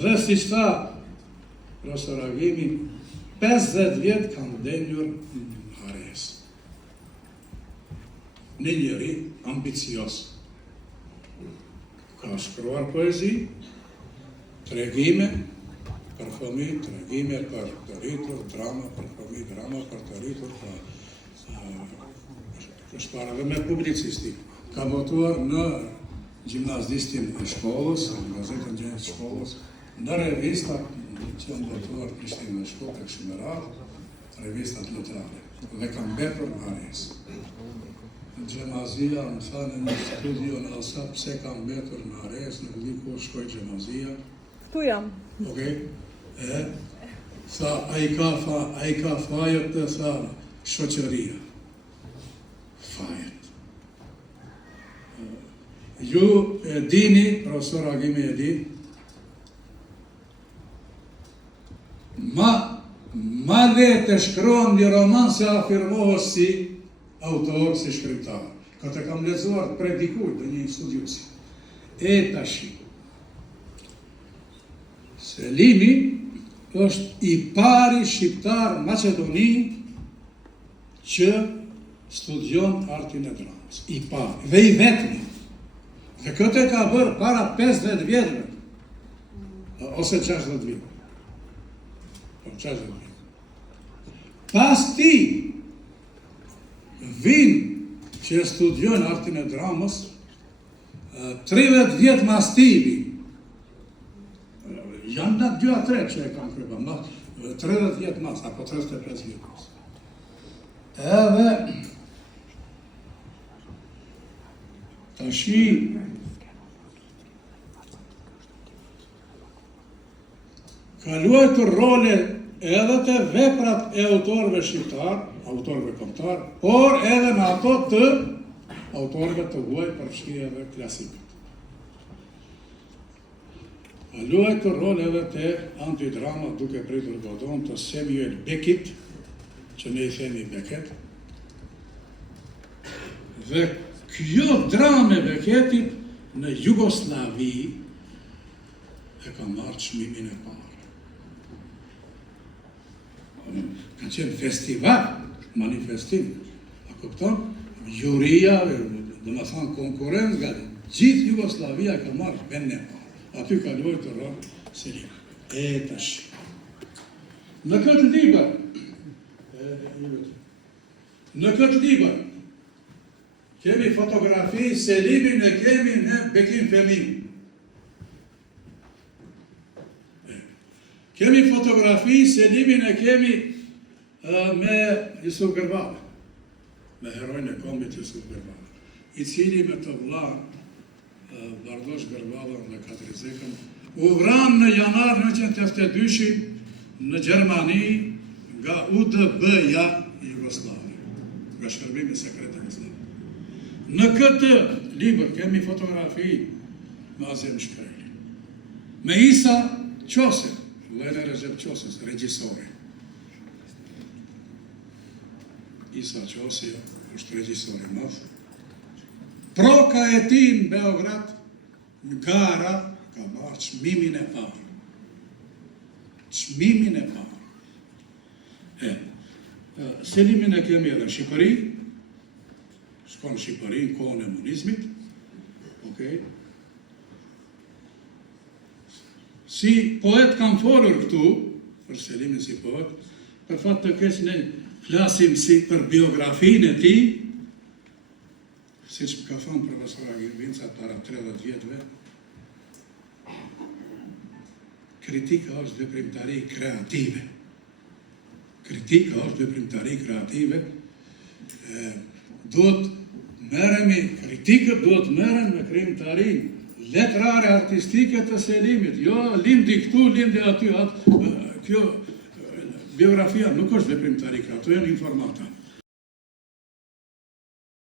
Dhe si tha profesor Agimi, 50 vjet kanë denjur në Hares. Një njeri ambicios. Ka shkruar poezi, tregime për fëmijë, tregime për të rritur, drama për fëmijë, drama për të rritur, është para dhe me publicistik. Ka votuar në gjimnazistin e shkollës, në gazetën gjenjë të shkollës, në revista që në votuar Prishtinë në shkollë të këshimerat, revistat letrare, dhe kam betur në Hares. Gjemazia më tha në një studio në Alsa, pse kam betur në Hares, në di kur shkoj Gjemazia. Tu jam. Okej. Tha, a i ka fajet të tha, shoqëria. Fajet. Ju e dini, profesor Agimi e di, ma le të shkruan një roman se afirmohës si autor, si shkriptar. Këtë kam lexuar të predikuj dhe një studiusi. E tashi. Selimi është i pari shqiptar Macedoni që studion artin e dramës. I pari. Dhe i vetmi. Dhe këtë ka bërë para 50 vjetëve. Ose 60 vjetëve. 60 vjetëve. Pas ti, vinë që studion artin e dramës, 30 vjetë mas ti vinë. Janë në 2-3 që e kam krypa, 30 vjetë mas, apo 35 vjetë mas. Edhe, të shi, ka luajtur role edhe të veprat e autorëve shqiptar, autorëve kombëtar, por edhe në ato të autorëve të huaj përfshirëve klasikët. A luajtur rol edhe të antidrama duke pritur godon të Samuel Beckett, që ne i themi Beckett. Dhe kjo dramë e Beckettit në Jugoslavi e ka marrë çmimin e parë. Ka qenë festival, manifestim, a kupton? Juria, dhe më thanë konkurrencë nga gjithë Jugoslavia ka marrë vendin e parë. Aty ka luajtur rol Selimi. E tash. Në këtë libër, kemi fotografi, Selimin e kemi në Bekim Femin. Kemi fotografi, Selimin e kemi me Jusuf Gërvala, me herojnë e kombit Jusuf Gërvala, i cili me të vlla Bardosh Gërvala dhe Katrizekën, u vranë në janar 1982 në Gjermani nga UDB-ja Jugoslavi, nga shërbimi sekret e Jugoslavi. Në këtë libër kemi fotografi me Azem Shkreli, me Isa Qose, vëllai Recep Qoses, regjisori. Isa Qosi është regjisori madh. Proka e ti në Beograd, në gara, ka marrë çmimin e parë. Çmimin e parë. Selimin e kemi edhe në Shqipëri, shkon në Shqipëri në kohën e komunizmit, okay. Si poet kam folur këtu, për Selimin si poet, për fat të keq ne flasim si për biografinë e tij, si që ka thonë profesor Agirvinca para 30 vjetëve, kritika është veprimtari kreative. Kritika është veprimtari kreative. Duhet merremi, kritikët duhet merren me krijimtari letrare artistike të Selimit. Jo, lindi këtu, lindi aty. Kjo biografia nuk është veprimtari, ato janë informata.